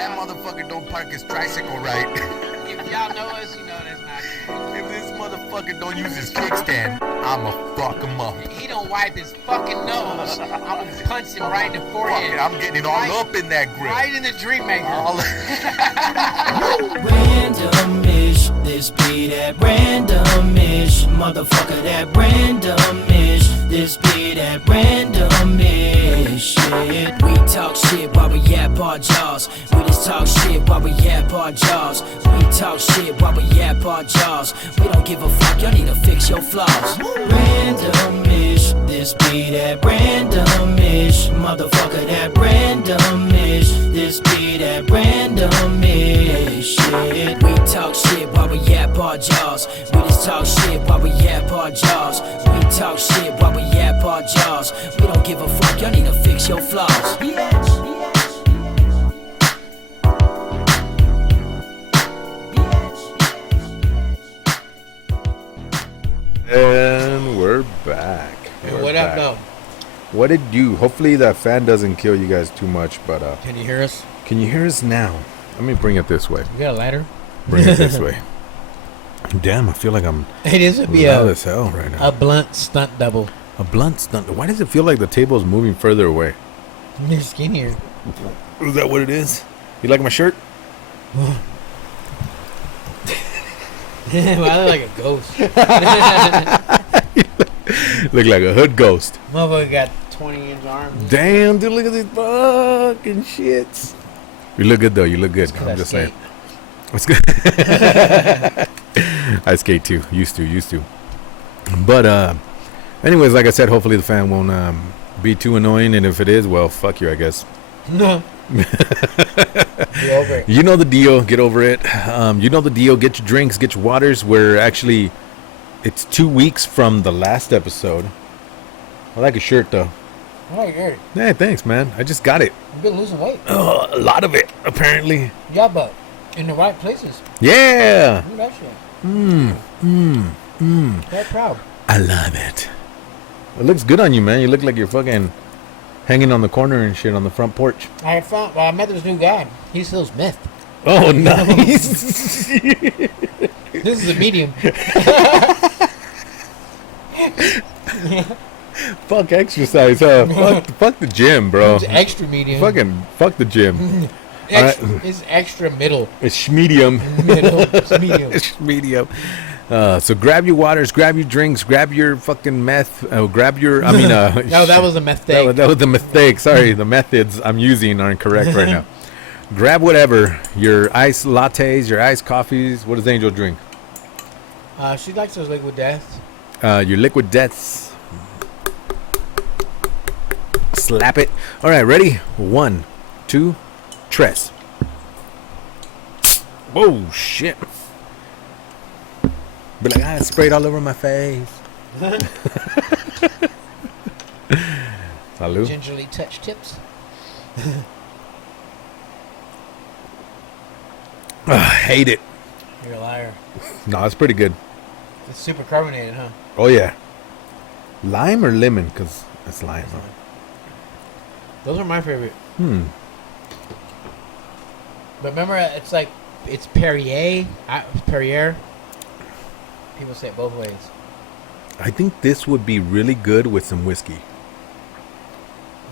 That motherfucker don't park his tricycle right. If y'all know us, you know that's not cool. If this motherfucker don't use his kickstand, I'ma fuck him up. He don't wipe his fucking nose. I'm gonna punch him right in the Fuck forehead. it, I'm getting it all up in that grill. Right in the dream maker. Randomish, this be that randomish, motherfucker, that randomish, this be that randomish shit. We talk shit while we yap our jaws. We just talk shit while we yap our jaws. We talk shit while we yap our jaws. We don't give a fuck, y'all need to fix your flaws. Randomish, this be that randomish, motherfucker, that randomish, this be that randomish shit. We talk shit while we yap our jaws. We just talk shit while we yap our jaws. We talk shit while we yap our jaws. We don't give a fuck, y'all need to fix your flaws. And we're back. Hey, We're what up, back. though? What did you? Hopefully that fan doesn't kill you guys too much, but Can you hear us? can you hear us now? Let me bring it this way. You got a ladder? Bring it this way. Damn, I feel like I'm Hey, this would be loud a as hell right now. blunt stunt double. A blunt stunt. Why does it feel like the table is moving further away? You're skinnier. Is that what it is? You like my shirt? Well, I look like a ghost. Look like a hood ghost. Motherfucker got 20-inch arms. Damn, dude, look at these fucking shits. You look good though. You look good. I'm just saying. It's good. I skate too. Used to. But anyways, like I said, hopefully the fan won't be too annoying, and if it is, well, fuck you, I guess. No. Get over it. You know the deal. Get over it. You know the deal. Get your drinks. Get your waters. We're actually, it's 2 weeks from the last episode. I like your shirt though. Oh, good. Hey, thanks, man. I just got it. You've been losing weight. A lot of it, apparently. Yeah, but in the right places. Yeah. Look at that shit. Very proud. I love it. It looks good on you, man. You look like you're fucking hanging on the corner and shit on the front porch. I met this new guy. He sells meth. Oh, nice. This is a medium. Fuck exercise, huh? Fuck the gym, bro. It's extra medium. Fuck the gym. It's extra middle. It's medium. Middle. It's medium. It's medium. So grab your waters, grab your drinks, grab your fucking meth. Grab your, No, that was a mistake. That was the mistake. Sorry, the methods I'm using aren't correct right now. Grab whatever. Your iced lattes, your iced coffees. What does Angel drink? She likes those liquid deaths. Your liquid deaths. Slap it. All right, ready? 1, 2, tres. Whoa, shit. Be like, I sprayed all over my face. Salud. Gingerly touch tips. Hate it. You're a liar. No, it's pretty good. It's super carbonated, huh? Oh, yeah. Lime or lemon? Because it's lime, huh? Those are my favorite. But remember, it's Perrier. Perrier. People say it both ways. I think this would be really good with some whiskey.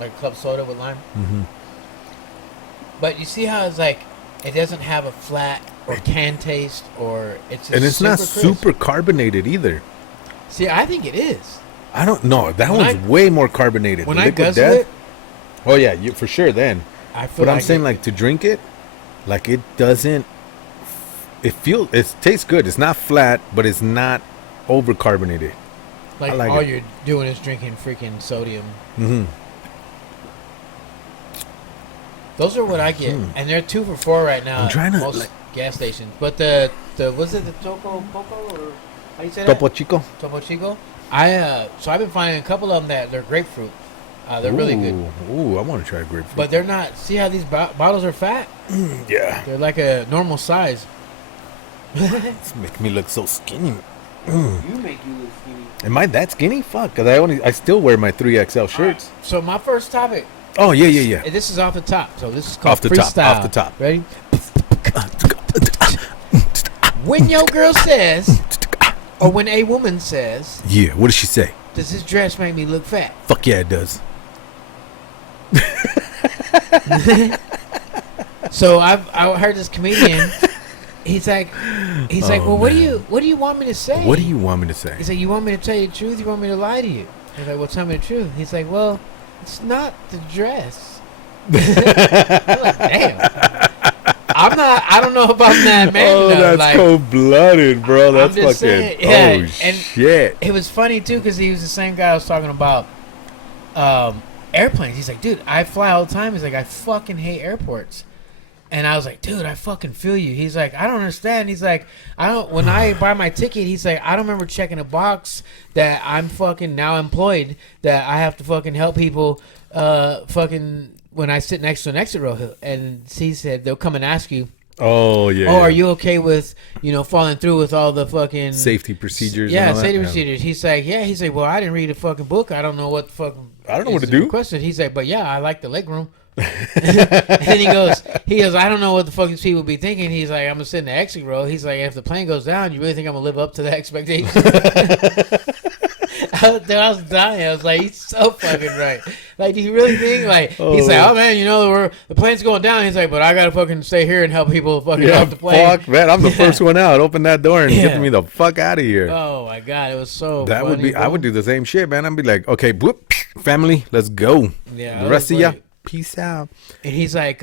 Like club soda with lime. Mm-hmm. But you see how it's like, it doesn't have a flat or can taste, or it's And it's not crisp. super carbonated either. See, I think it is. I don't know. That When one's way more carbonated. When The I Liquid guzzle Death- it, Oh, yeah, for sure then. I feel But I'm like saying, like, to drink it, like, it doesn't... It tastes good. It's not flat, but it's not over-carbonated. like I like all it. you're doing is drinking freaking sodium. Mm-hmm. Those are what I get, and they're 2 for $4 right now. I'm trying at to, most like- gas stations. But the was it the Topo Poco, or how do you say that? Topo Chico? Topo Chico. So I've been finding a couple of them that they're grapefruit. They're really good, Ooh, I want to try grapefruit. but they're not. See how these bottles are fat? yeah. They're like a normal size. It's making me look so skinny. You make you look skinny. Am I that skinny? Fuck, because I still wear my 3XL shirts. So my first topic Oh yeah. And this is off the top. So this is called Off the top, freestyle. off the top. Ready? When your girl says, or when a woman says, Yeah. What does she say? does this dress make me look fat? Fuck yeah, it does. So I heard this comedian. He's like, well, what do you want me to say? What do you want me to say? He's like, you want me to tell you the truth? You want me to lie to you? He's like, well, tell me the truth. He's like, well, it's not the dress. I'm like, damn. I don't know if I'm that man. Oh, though. that's like, cold-blooded, bro. That's I'm just fucking. saying, yeah, Oh and shit. It was funny too because he was the same guy I was talking about airplanes. He's like, dude, I fly all the time. He's like, I fucking hate airports. And I was like, dude, I fucking feel you. He's like, I don't understand. He's like, when I buy my ticket, he's like, I don't remember checking a box that I'm fucking now employed, that I have to fucking help people fucking when I sit next to an exit row. And he said, they'll come and ask you, Oh yeah. are you okay with, following through with all the fucking safety procedures? Yeah, and all safety that? procedures. He's like, yeah. He's like, well, I didn't read a fucking book. I don't know what the fucking. I don't know what is to do. requested. He's like, but yeah, I like the leg room. And then he goes, I don't know what the fuck these people be thinking. He's like, I'm gonna sit in the exit row. He's like, if the plane goes down, you really think I'm gonna live up to the expectations? I was dying. I was like, he's so fucking right. Like, do you really think he's like, oh man, the plane's going down. He's like, but I gotta fucking stay here and help people fucking off the plane. Fuck, man, I'm the first one out. Open that door and get me the fuck out of here. Oh my god, it was so. That funny, would be. bro. I would do the same shit, man. I'd be like, okay, whoop, family, let's go. Yeah, the rest of ya, funny. peace out. And he's like,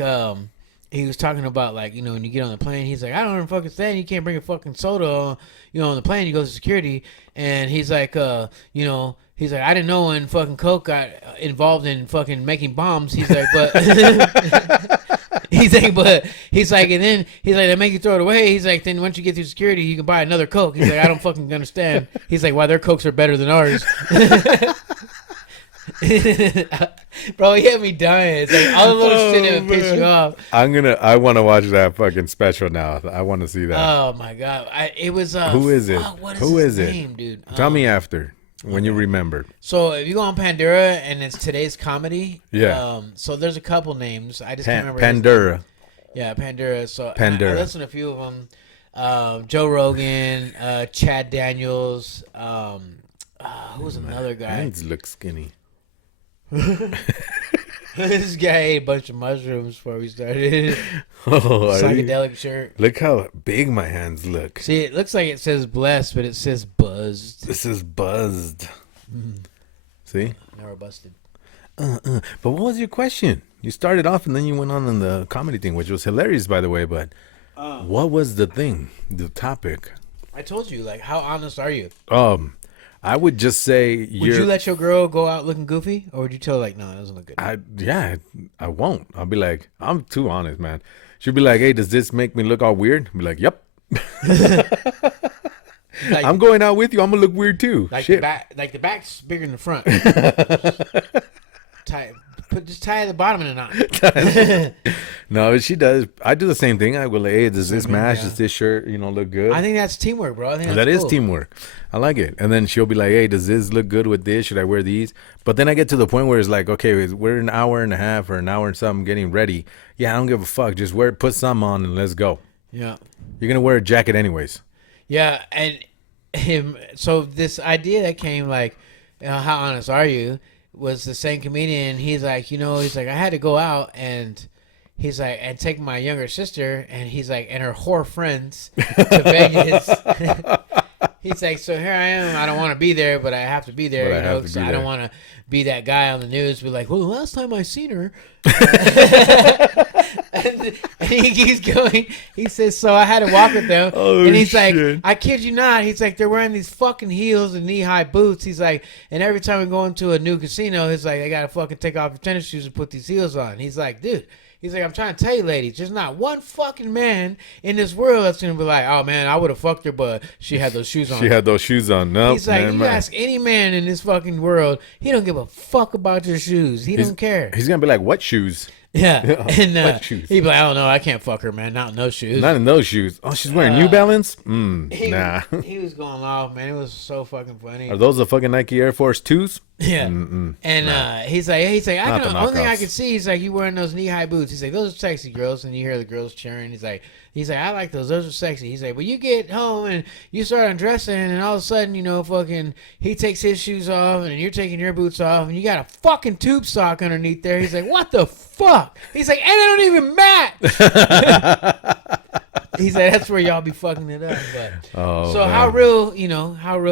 he was talking about when you get on the plane, he's like, I don't fucking understand. You can't bring a fucking soda, on the plane. He goes to security, and he's like, he's like, I didn't know when fucking Coke got involved in fucking making bombs. He's like, but and then he's like, they make you throw it away. He's like, then once you get through security, you can buy another Coke. He's like, I don't fucking understand. He's like, why their Cokes are better than ours. Bro, he had me dying. It's like all the little shit that would piss you off. I want to watch that fucking special now. I want to see that. Oh my god, it was. Who is it? Who is his name, dude? Tell me after when you remember. So if you go on Pandora and it's today's comedy, yeah. So there's a couple names. I just can't remember. Pandora. Yeah, Pandora. So Pandora. I listened to a few of them. Joe Rogan, Chad Daniels. Who was another guy? Hands look skinny. This guy ate a bunch of mushrooms before we started. Psychedelic shirt. Look how big my hands look. See, it looks like it says blessed, but it says buzzed. This is buzzed. See? Never busted. But what was your question? You started off and then you went on in the comedy thing, which was hilarious, by the way. But what was the thing, the topic? I told you, how honest are you? I would just say Would you let your girl go out looking goofy, or would you tell her no, it doesn't look good? I won't. I'll be like, I'm too honest, man. She'll be like, hey, does this make me look all weird? I'll be like, yep. I'm going out with you. I'm gonna look weird too. Shit. The back's bigger than the front. Just tie the bottom in a knot. No, she does. I do the same thing. I go like, hey, does this match? Does this shirt, look good? I think that's teamwork, bro. I think that is cool. teamwork. I like it. And then she'll be like, hey, does this look good with this? Should I wear these? But then I get to the point where it's like, okay, we're an hour and a half or an hour and something getting ready. Yeah, I don't give a fuck. Just put some on and let's go. Yeah. You're going to wear a jacket anyways. Yeah. And so this idea that came how honest are you? Was the same comedian. He's like, I had to go out and he's like, and take my younger sister and he's like, and her whore friends to Vegas. He's like, so here I am. I don't want to be there, but I have to be there, because I don't want to be that guy on the news. Be like, well, the last time I seen her. and he keeps going. He says, so I had to walk with them. And he's like, I kid you not. Like, they're wearing these fucking heels and knee-high boots. He's like, and every time we go into a new casino, he's like, I got to fucking take off your tennis shoes and put these heels on. He's like, dude. He's like, I'm trying to tell you, ladies, there's not one fucking man in this world that's going to be like, oh, man, I would have fucked her, but she had those shoes on. She had those shoes on. No, he's like, you ask any man in this fucking world, he don't give a fuck about your shoes. He don't care. He's going to be like, what shoes? Yeah. And what shoes? He'd be like, I don't know, I can't fuck her, man. Not in those shoes. Not in those shoes. Oh, she's wearing New Balance? Nah. He was going off, man. It was so fucking funny. Are those the fucking Nike Air Force 2s? Yeah. And he's like, Not the only thing I knockoffs. can see, he's like, you wearing those knee high boots. He's like, those are sexy, girls, and you hear the girls cheering. He's like, I like those. Those are sexy. He's like, but you get home and you start undressing, and all of a sudden, you know, fucking, he takes his shoes off, and you're taking your boots off, and you got a fucking tube sock underneath there. He's like, what the fuck? He's like, and they don't even match. He said that's where y'all be fucking it up. But so man. how real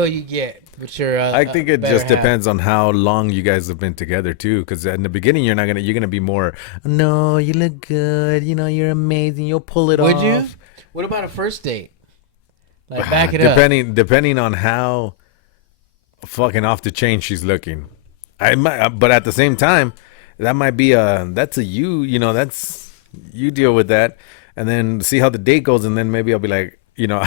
you get with your I think it better just half. depends on how long you guys have been together too. Because in the beginning, you're gonna be more. No, you look good. You know, you're amazing. You'll pull it Would off. you? What about a first date? Like back it up. Depending on how fucking off the chain she's looking. I might, but at the same time, that might be that's a you. You know, that's you deal with that, and then see how the date goes, and then maybe I'll be like, you know,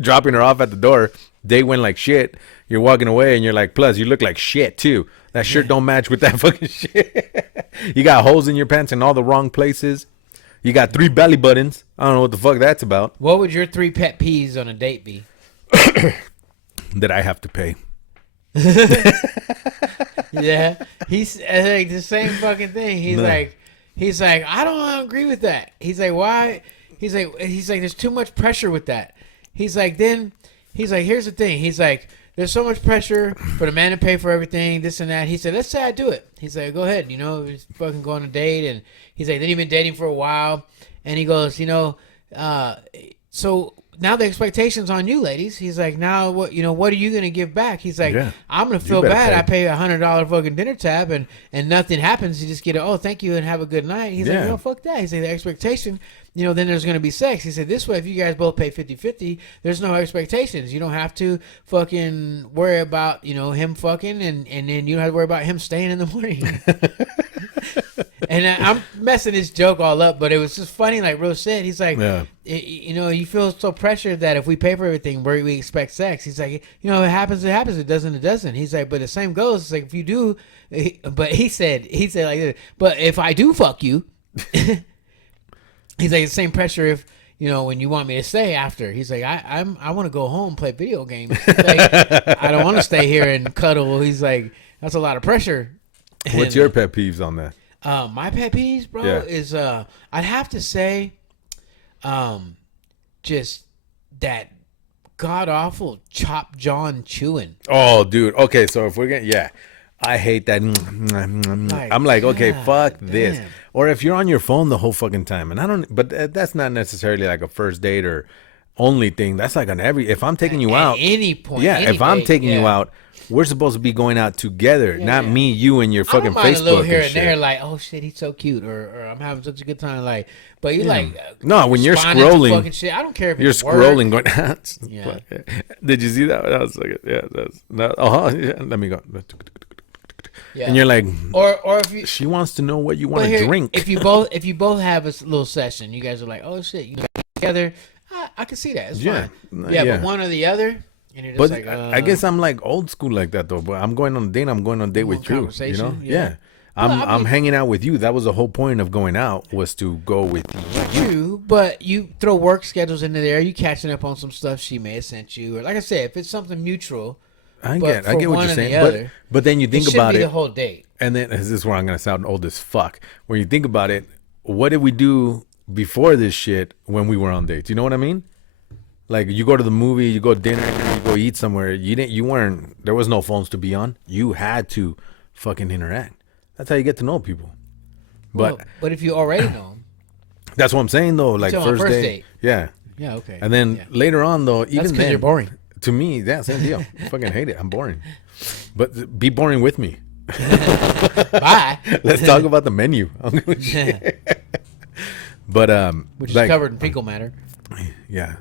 dropping her off at the door. They went like shit. You're walking away, and you're like, plus you look like shit too. That shirt don't match with that fucking shit. You got holes in your pants in all the wrong places. You got 3 belly buttons. I don't know what the fuck that's about. What would your 3 pet peeves on a date be? That I have to pay. Yeah, he's like the same fucking thing. He's like, I don't agree with that. He's like, why? He's like, there's too much pressure with that. He's like, here's the thing. He's like, there's so much pressure for the man to pay for everything, this and that. He said, let's say I do it. He's like, go ahead, you know, just fucking go on a date. And he's like, then you've been dating for a while. And he goes, you know, so now the expectation's on you, ladies. He's like, now what are you gonna give back? He's like, Yeah. I'm gonna You feel better bad. pay. I pay $100 fucking dinner tab and nothing happens. You just get thank you and have a good night. He's like, Yeah. no, fuck that. He's like, the expectation, you know, then there's gonna be sex. He said, this way, if you guys both pay 50-50, there's no expectations. You don't have to fucking worry about, you know, him fucking and then you don't have to worry about him staying in the morning. And I'm messing this joke all up, but it was just funny. Like Rose said, he's like, Yeah. you know, you feel so pressured that if we pay for everything, we expect sex. He's like, you know, it happens. It doesn't. It doesn't. He's like, but the same goes. It's like if you do, but he said like this. But if I do fuck you, he's like the same pressure if. You know, when you want me to stay after, he's like, I want to go home, play video games. Like, I don't want to stay here and cuddle. He's like, that's a lot of pressure. What's your pet peeves on that? My pet peeves, bro, Yeah. is I'd have to say, just that god awful chop John chewing. Oh, dude. Okay, so if we're getting, I hate that. I'm like, okay, God fuck this. damn. Or if you're on your phone the whole fucking time, and I don't, but that's not necessarily like a first date or only thing. That's like on if I'm taking you At out, any point, yeah. any If I'm date, taking you yeah. out, we're supposed to be going out together, not me, you, and your I don't fucking mind a little Facebook here and and shit. there, like, oh shit, he's so cute, or I'm having such a good time, like. But you like No, when you're responding to scrolling, fucking shit. I don't care if you're it's work. scrolling, going. Yeah. Did you see that? That was like, yeah, that's no. Yeah, let me go. Yeah. And you're like, or if you. she wants to know what you want But to here, drink. if you both have a little session, you guys are like, oh shit, you know, together. I can see that. It's Yeah. fine. Yeah, Yeah. but one or the other, and you're just But like, I guess I'm like old school like that though. But I'm going on a date. I'm going on a date with you. You know? Conversation, Yeah. yeah. I'm Well, I I'm mean- hanging out with you. That was the whole point of going out, was to go with you. true, but you throw work schedules into there. You catching up on some stuff she may have sent you, or like I said, if it's something mutual, I But get for what one you're and saying. the other, But then you it think shouldn't about be it, the whole date. and then this is where I'm gonna sound old as fuck. When you think about it, what did we do before this shit when we were on dates? You know what I mean? Like you go to the movie, you go dinner, you go eat somewhere. You weren't. There was no phones to be on. You had to fucking interact. That's how you get to know people. But But if you already know them, that's what I'm saying though. Like So on first, first date. date. Yeah. yeah, okay. And then yeah. later on though, even That's because then, you're boring. To me, yeah, same deal. I fucking hate it. I'm boring. But be boring with me. Bye. Let's talk about the menu. But Which like, is covered in fecal matter. yeah.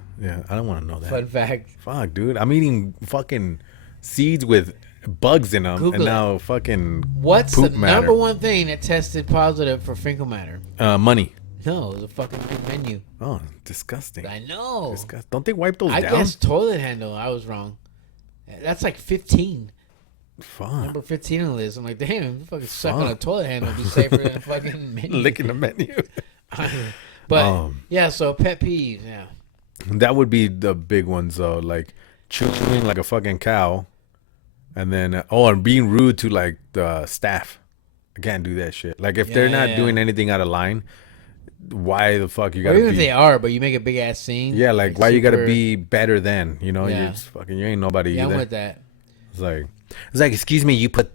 I don't want to know that. Fun fact. Fuck, dude. I'm eating fucking seeds with bugs in them, Google and it. now fucking What's the poop matter. number one thing that tested positive for fecal matter? Money. No, it was a fucking big menu. Oh, disgusting. I know. Don't they wipe those I down? guess toilet handle. I was wrong. That's like 15. Fuck. Number 15 on the list. I'm like, damn, you fucking suck on a Fuck. toilet handle. Be safer than a fucking menu. Licking the menu. But yeah, so pet peeves. Yeah. That would be the big ones though, like chewing like a fucking cow, And then and being rude to like the staff. I can't do that shit. Like if they're not doing anything out of line, why the fuck you gotta even be? if they are, but you make a big ass scene. Yeah, like why you gotta super- be better than? You know, Yeah. you're just fucking. You ain't nobody Yeah, I'm either. with that. It's like, excuse me, you put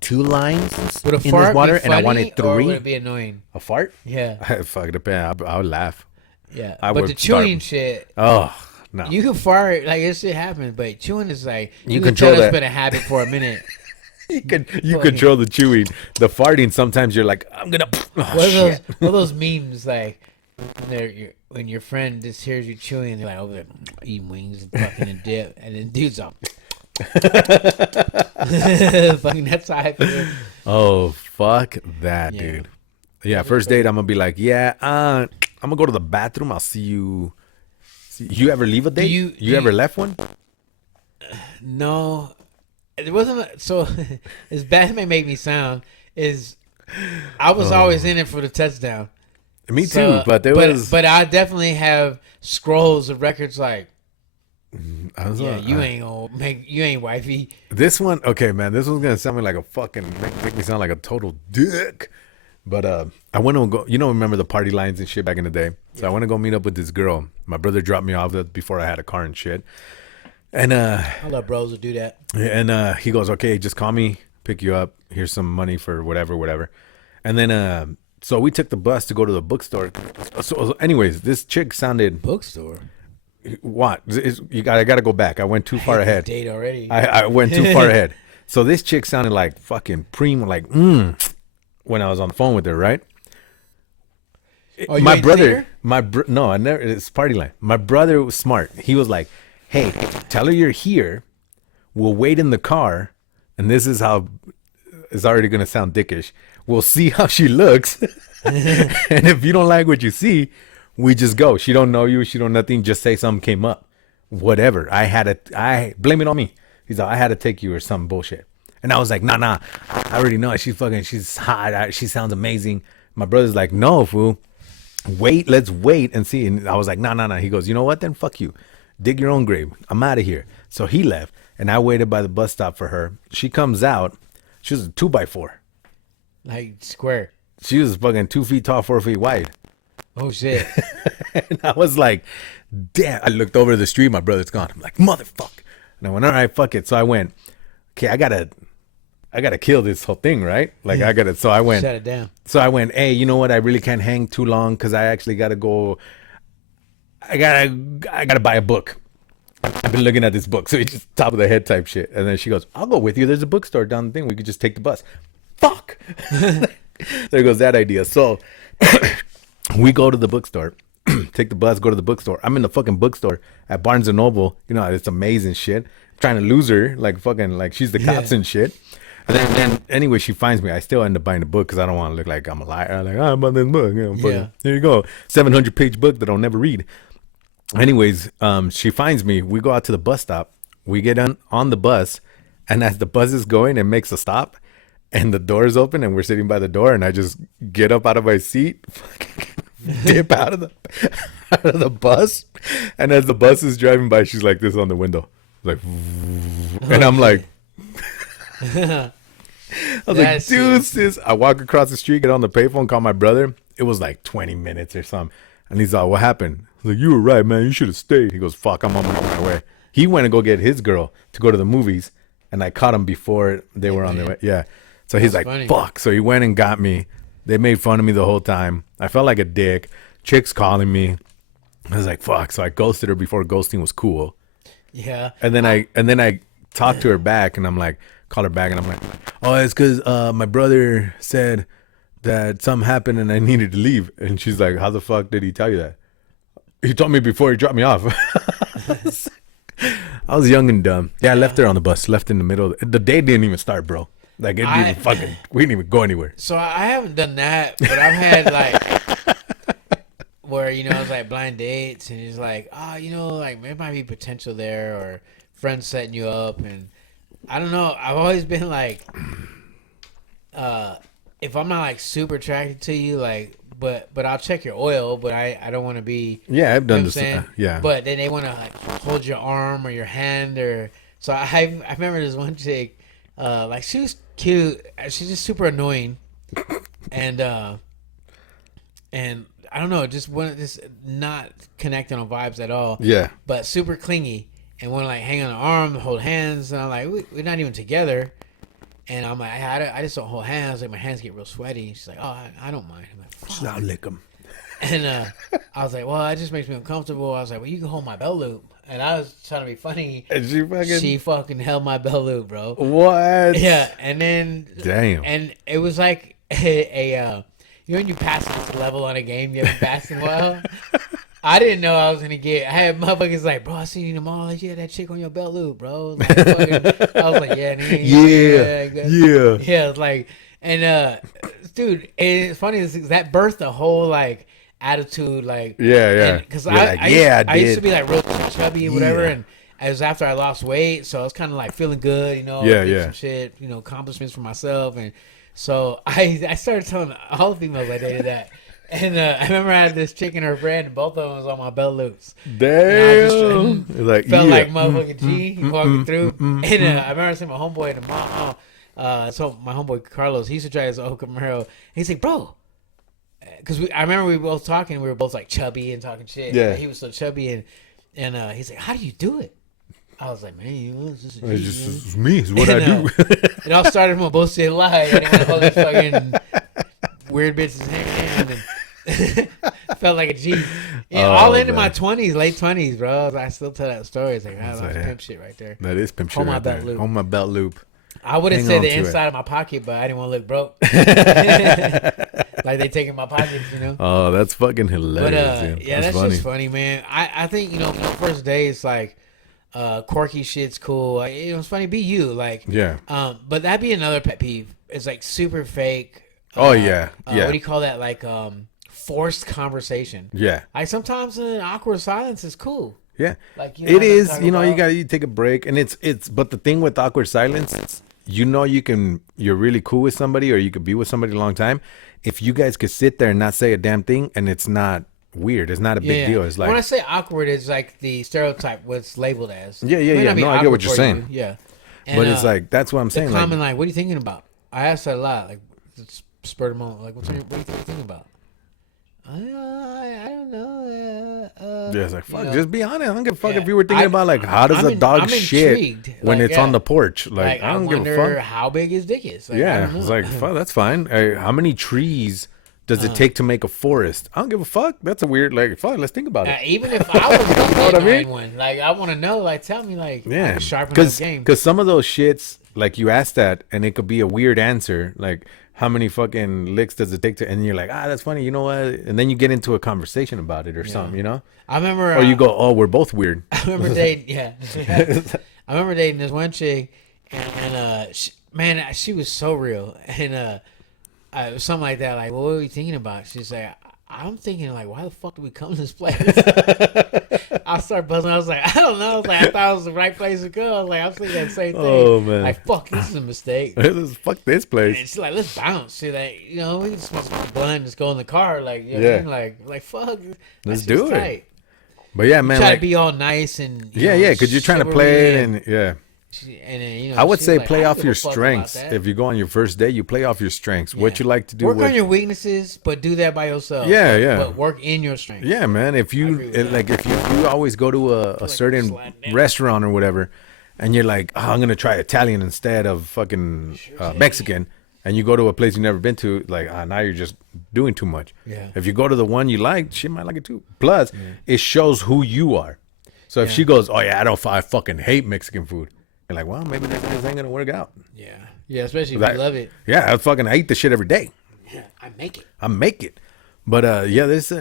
2 lines Would a in fart this water, be funny, and I wanted or 3. would it be annoying? A fart? Yeah, Fuck, depend. I would laugh. yeah. I but would the chewing start- shit, Oh no. you can fart like this shit happens, but chewing is like You can control tell that. it's been a habit for a minute. You Fucking- control the chewing. The farting, sometimes you're like, I'm gonna. Oh, What are those? shit. What are those memes like? When your friend just hears you chewing, they're like, "Oh, they're eating wings and fucking a dip," and then dude's up. Fucking that's how I feel. Oh fuck that, Yeah. dude. Yeah, first date, I'm gonna be like, yeah, I'm gonna go to the bathroom. I'll see you. You ever leave a date? you- You do ever you- left one? No, it wasn't so. As bad as it may make me sound, is I was always in it for the touchdown. Me So- too, but there was. But I definitely have scrolls of records like, I was, yeah, you ain't gonna make, you ain't wifey. This one, okay, man. This one's gonna sound me like a fucking make me sound like a total dick. But I went to go. You know, remember the party lines and shit back in the day. So I went to go meet up with this girl. My brother dropped me off before I had a car and shit. And I love bros that do that. he goes, okay, just call me, pick you up. Here's some money for whatever. And then so we took the bus to go to the bookstore. So anyways, this chick sounded Bookstore. what? I gotta go back. I went too far ahead. Date already. I went too far ahead. So this chick sounded like fucking primo, like when I was on the phone with her, right? Oh, you My ain't brother, seen her? no, I never. It's party line. My brother was smart. He was like, "Hey, tell her you're here. We'll wait in the car, and this is how it's already gonna sound dickish. We'll see how she looks, and if you don't like what you see, we just go. She don't know you. She don't nothing. Just say something came up, whatever. I blame it on me. He's like, I had to take you or some bullshit. And I was like, nah. I already know it. She's hot. She sounds amazing. My brother's like, no, fool. Let's wait and see. And I was like, nah. He goes, you know what? Then fuck you. Dig your own grave. I'm out of here. So he left, and I waited by the bus stop for her. She comes out. She was a 2x4. Like square. She was fucking 2 feet tall, 4 feet wide. Oh shit. And I was like, damn. I looked over the street. My brother's gone. I'm like, motherfucker. And I went, all right, fuck it. So I went, okay, I gotta kill this whole thing, right? Like so I went. Shut it down. So I went, hey, you know what? I really can't hang too long because I actually gotta go. I gotta buy a book. I've been looking at this book, so it's just top of the head type shit. And then she goes, I'll go with you. There's a bookstore down the thing. We could just take the bus. Fuck. There goes that idea. So we go to the bookstore, take the bus, go to the bookstore. I'm in the fucking bookstore at Barnes and Noble. You know, it's amazing shit. Trying to lose her, like fucking, like she's the cops and shit. And then anyway, she finds me. I still end up buying the book because I don't want to look like I'm a liar. I'm like, oh, I'm on this book. You know, Yeah. Here you go. 700-page book that I'll never read. Anyways, she finds me. We go out to the bus stop. We get on the bus. And as the bus is going, it makes a stop. And the door is open. And we're sitting by the door. And I just get up out of my seat. Dip out of the bus. And as the bus is driving by, she's like this on the window. Like, and I'm like, I was like, That's dude, sis. I walk across the street, get on the payphone, call my brother. It was like 20 minutes or something. And he's like, what happened? I was like, you were right, man. You should have stayed. He goes, fuck, I'm on my way. He went to go get his girl to go to the movies. And I caught him before they were on their way. Yeah. So he's like, funny. fuck. So he went and got me. They made fun of me the whole time. I felt like a dick. Chick's calling me. I was like, fuck. So I ghosted her before ghosting was cool. Yeah. And then I talked to her back, and I'm like, call her back, and I'm like, oh, it's because my brother said that something happened and I needed to leave. And she's like, how the fuck did he tell you that? He told me before he dropped me off. I was young and dumb. Yeah, I left her on the bus, left in the middle. The day didn't even start, bro. Like, it didn't fucking, we didn't even go anywhere. So I haven't done that, but I've had like where, you know, it's like blind dates and it's like, oh, you know, like there might be potential there or friends setting you up. And I don't know. I've always been like, if I'm not like super attracted to you, like, but I'll check your oil, but I don't want to be. Yeah, I've You know done what I'm this. saying? Yeah. But then they want to like hold your arm or your hand or so I remember this one chick. Like she was cute. She's just super annoying, and I don't know, just not connecting on vibes at all. Yeah. But super clingy and want to like hang on an arm, hold hands, and I'm like, we're not even together. And I'm like, I just don't hold hands. Like my hands get real sweaty. She's like, oh, I don't mind. I'm like, fuck. I'll lick them. And I was like, well, it just makes me uncomfortable. I was like, well, you can hold my belt loop. And I was trying to be funny. And She fucking held my belt loop, bro. What? Yeah, and then Damn. and it was like a you know when you pass this level on a game you haven't passed in a while. I didn't know I was gonna get. I had motherfuckers like, bro, I seen you in the mall. Like, yeah, that chick on your belt loop, bro. Like, I was like, yeah, Yeah. yeah. It's like, and dude, and it's funny. That birthed a whole like attitude, like Yeah. Because You're like, I used did. to be like real chubby or whatever, Yeah. and it was after I lost weight, so I was kind of like feeling good, you know. Yeah, did yeah. Some shit, you know, accomplishments for myself, and so I started telling all the females I dated that. And I remember I had this chick and her friend, and both of them was on my belt loops. Damn. Like, felt like motherfucking G walking through. And I remember seeing my homeboy in the mall. So my homeboy Carlos, he used to try his old Camaro. He's like, bro, because I remember we were both talking. We were both like chubby and talking shit. Yeah. He was so chubby, and he's like, how do you do it? I was like, man, it's just a G, It's man. just me. It's what I do. It all started from a bullshit lie. I didn't want to hold this fucking weird bitch's hand and felt like a G. Yeah, all into my 20s, late 20s, bro. I still tell that story. It's like, that's pimp shit right there. That is pimp shit. Hold my right belt there. loop. Hold my belt loop. I would have Hang said on the to it. inside of my pocket, but I didn't want to look broke. Like they taking my pockets, you know. Oh, that's fucking hilarious. But yeah, that's funny. just funny, man. I think you know, first days like quirky shit's cool. Like, you know, it's funny. Be you, like Yeah. But that'd be another pet peeve. It's like super fake. Oh yeah. Yeah. What do you call that? Like forced conversation. Yeah. Like sometimes an awkward silence is cool. Yeah. Like, It is. talk You know, you about- gotta take a break, and it's. But the thing with awkward silence, you know, you're really cool with somebody, or you could be with somebody a long time. If you guys could sit there and not say a damn thing, and it's not weird, it's not a big deal. It's like when I say awkward, it's like the stereotype what's labeled as. Yeah, yeah, It may yeah. not be No, I get awkward what you're for saying. you, yeah. but it's like that's what I'm the saying. common Like, line. What are you thinking about? I ask that a lot. Like it's spur of the moment. Like what are you thinking about? I don't know. yeah, it's like fuck. you know, Just be honest. I don't give a fuck yeah. if you were thinking about like how does I'm a dog I'm shit intrigued. when Like, it's on yeah. the porch. Like I don't give wonder a fuck. how big his dick is. Like, I Yeah, don't know. it's like fuck. That's fine. How many trees does it take to make a forest? I don't give a fuck. That's a weird like fuck. Let's think about it. Even if I was the what I mean? one, like I want to know. Like tell me, like Yeah, sharpen up game. because some of those shits, like you ask that, and it could be a weird answer, like how many fucking licks does it take to, and you're like, that's funny, you know what? And then you get into a conversation about it or something, you know? I remember. Or you go, oh, we're both weird. I remember dating. Yeah, I remember dating this one chick, and she was so real, and it was something like that. Like, what were you thinking about? She's like, I'm thinking like, why the fuck did we come to this place? I started buzzing. I was like, I don't know. I was like, I thought it was the right place to go. I was like, I'm thinking that same thing. Oh, man. Like, fuck, this is a mistake. Fuck this place. And she's like, let's bounce. She's like, you know, we can smoke a blunt and just go in the car. Like, you know what I mean? Like, fuck. Let's that's do just it. tight. But yeah, man, Try like, to be all nice and yeah, because you're trying to play it, and yeah. and then, you know, I would she's say like, play I off don't your give a fuck about strengths. that. If you go on your first date, you play off your strengths. What Yeah. you like to do. Work with, on your weaknesses, but do that by yourself. Yeah, yeah. But work in your strengths. Yeah, man. If you agree with like, if you always go to a certain sliding down. restaurant or whatever, and you're like, I'm gonna try Italian instead of fucking Mexican, and you go to a place you've never been to, like, now you're just doing too much. Yeah. If you go to the one you like, she might like it too. Plus, it shows who you are. So if she goes, oh yeah, I fucking hate Mexican food, you're like, well, maybe this ain't gonna work out. Yeah. Yeah, especially if Like, you love it. Yeah, I eat the shit every day. Yeah, I make it. I make it. But yeah, this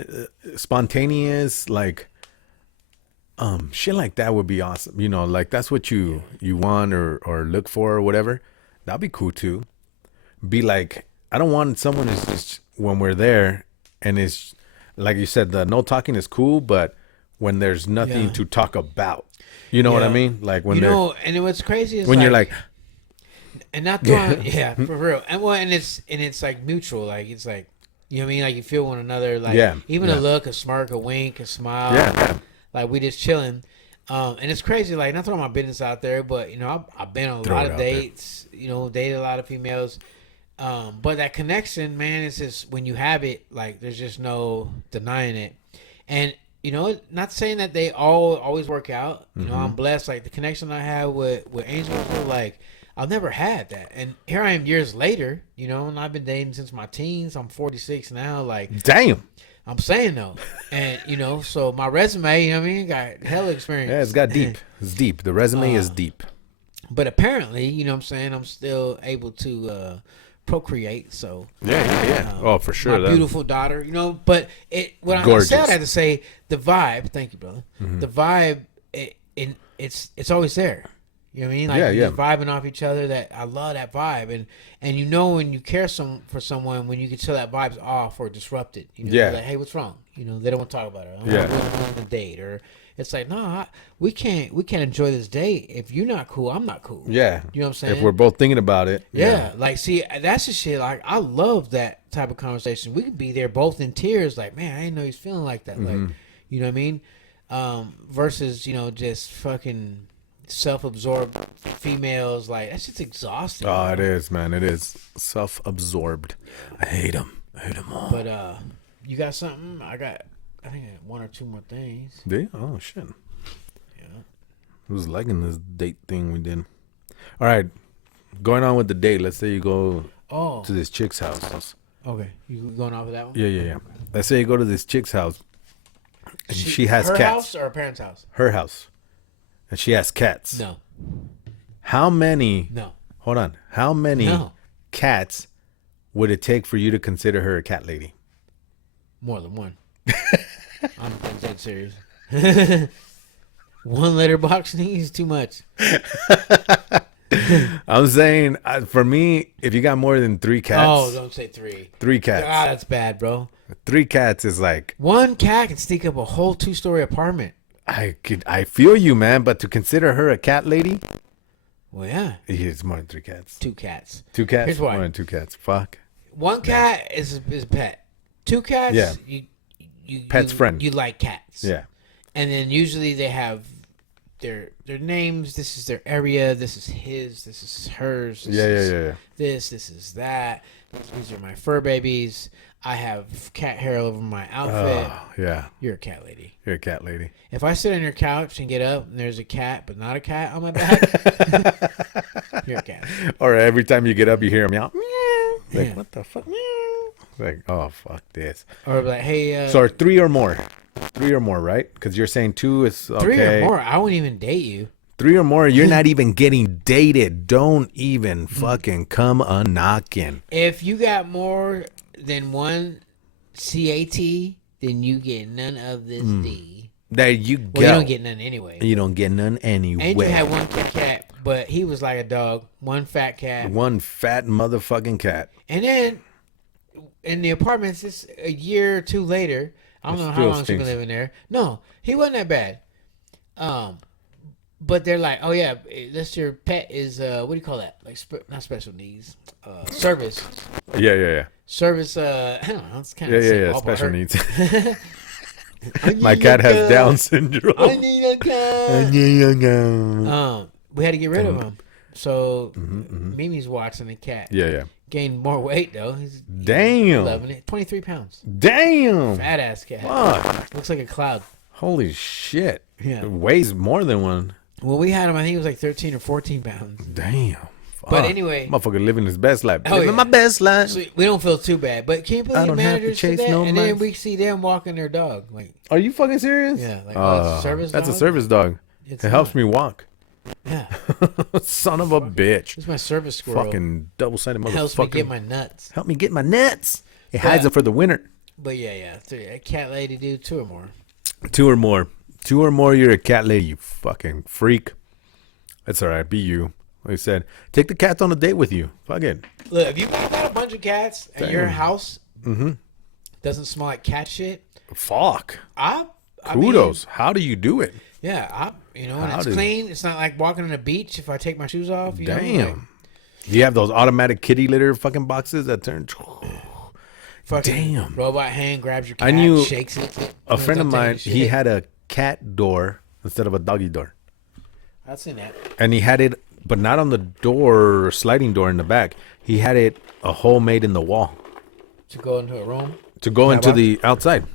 spontaneous, like shit like that would be awesome. You know, like that's what you want or look for or whatever. That'd be cool too. Be like, I don't want someone who's just when we're there and it's like you said, the no talking is cool, but when there's nothing Yeah. to talk about, you know what I Yeah. mean? Like when You they're know, and what's crazy is when you're like, and not throwing, yeah, for real. And well, and it's like mutual. Like it's like, you know what I mean? Like you feel one another. Like Yeah, even yeah. a look, a smirk, a wink, a smile. yeah, Like we just chilling. And it's crazy, like, not throwing my business out there, but, you know, I've been on a Throw lot it of out there. dates, you know, dated a lot of females. But that connection, man, it's just when you have it, like, there's just no denying it. And, you know, not saying that they all always work out. You know, I'm blessed. Like, the connection I have with Angel, like, I've never had that. And here I am years later, you know, and I've been dating since my teens. I'm 46 now. Like, Damn. I'm saying though, and you know, so my resume, you know what I mean, got hella experience. Yeah, it's got deep. It's deep. The resume is deep. But apparently, you know what I'm saying, I'm still able to procreate. So Yeah. Oh, for sure. my beautiful daughter, you know. But what I Gorgeous. said, I had to say the vibe. Thank you, brother. The vibe, it's always there. You know what I mean? Like, Yeah. you're vibing off each other. That I love that vibe, and you know when you care for someone, when you can tell that vibe's off or disrupted. You know, Yeah. like, hey, what's wrong? You know, they don't want to talk about it. Yeah. We don't want to date, or it's like, no, we can't enjoy this date if you're not cool. I'm not cool. Yeah. You know what I'm saying? If we're both thinking about it. Yeah, like, see, that's the shit. Like, I love that type of conversation. We could be there both in tears, like, man, I didn't know he's feeling like that. Like, you know what I mean? Versus, you know, just fucking self-absorbed females. Like, that's just exhausting. Oh, it is, man. It is self-absorbed. I hate them all. But you got something? I think I got one or two more things. Do you? Oh, shit. Yeah. Who's liking this date thing we did? All right. Going on with the date. Let's say you go Oh, to this chick's house. okay. You going off of that one? Yeah. Let's say you go to this chick's house. And she has her cats. house or her parents' house? Her house. And she has cats. No. How many? No. Hold on. How many No. cats would it take for you to consider her a cat lady? More than one. I'm dead serious. One litter box is too much. I'm saying, for me, if you got more than 3 cats, Oh, don't say 3. 3 cats. Ah, that's bad, bro. 3 cats is like, One cat can sneak up a whole 2-story apartment. I feel you, man. But to consider her a cat lady, Well, yeah. it's more than 3 cats. 2 cats. 2 cats? Here's why. More than 2 cats. Fuck. One cat is a pet. 2 cats, Yeah. you Pet's friend. You like cats. Yeah. And then usually they have their names. This is their area. This is his. This is hers. This is Yeah. This is that. These are my fur babies. I have cat hair all over my outfit. Oh, yeah. You're a cat lady. You're a cat lady. If I sit on your couch and get up and there's a cat but not a cat on my back, you're a cat. Or every time you get up, you hear a meow. Like, Yeah. what the fuck? Meow. Like, oh, fuck this. Or like, hey, So 3 or more. 3 or more, right? Because you're saying 2 is okay. 3 or more. I wouldn't even date you. 3 or more, you're not even getting dated. Don't even fucking come a knocking. If you got more than one CAT, then you get none of this D. There you go. Well, you don't get none anyway. You don't get none anyway. Andrew had one Kit Kat, but he was like a dog. One fat cat. One fat motherfucking cat. And then in the apartments, it's a year or 2 later. I don't know how still long she's been stinks. living there. No, he wasn't that bad. But they're like, oh yeah, that's your pet is what do you call that? Like not special needs, service. Yeah. Service. I don't know. It's kind of Yeah. Special needs. My cat has Down syndrome. I need a cat. Yeah. We had to get rid of him. So Mimi's watching the cat. Yeah. Gained more weight though. He's Damn. loving it. 23 pounds. Damn. Fat ass cat. Fuck. Looks like a cloud. Holy shit. Yeah. It weighs more than one. Well, we had him. I think he was like 13 or 14 pounds. Damn. But Fuck. anyway, Motherfucker living his best life. Oh, Living yeah. my best life. so we don't feel too bad. But can you believe I don't have to managers chase do that? no And then mice. we see them walking their dog. Like, Are you fucking serious? yeah, like oh, it's a service That's dog? a service dog. It's It helps not. me walk. Yeah, Son of a bitch. it's my service squirrel. Fucking double-sided motherfucker. Helps me get my nuts. Help me get my nuts. It hides Yeah. it for the winter. But yeah, a cat lady, dude, 2 or more. 2 or more. 2 or more, you're a cat lady, you fucking freak. That's all right. Be you. Like I said, take the cats on a date with you. Fuck it. Look, if you got a bunch of cats and your Damn. house doesn't smell like cat shit, Fuck. I mean, Kudos. How do you do it? yeah, when How it's do- clean, it's not like walking on a beach if I take my shoes off. You know, like, Damn. You have those automatic kitty litter fucking boxes that turn. fucking Damn. robot hand grabs your cat, I knew shakes it. A friend of Don't take mine, your he shit. had a cat door instead of a doggy door. I've seen that. And he had it, but not on the door, sliding door in the back. He had it a hole made in the wall To go into a room. to go into about? the outside,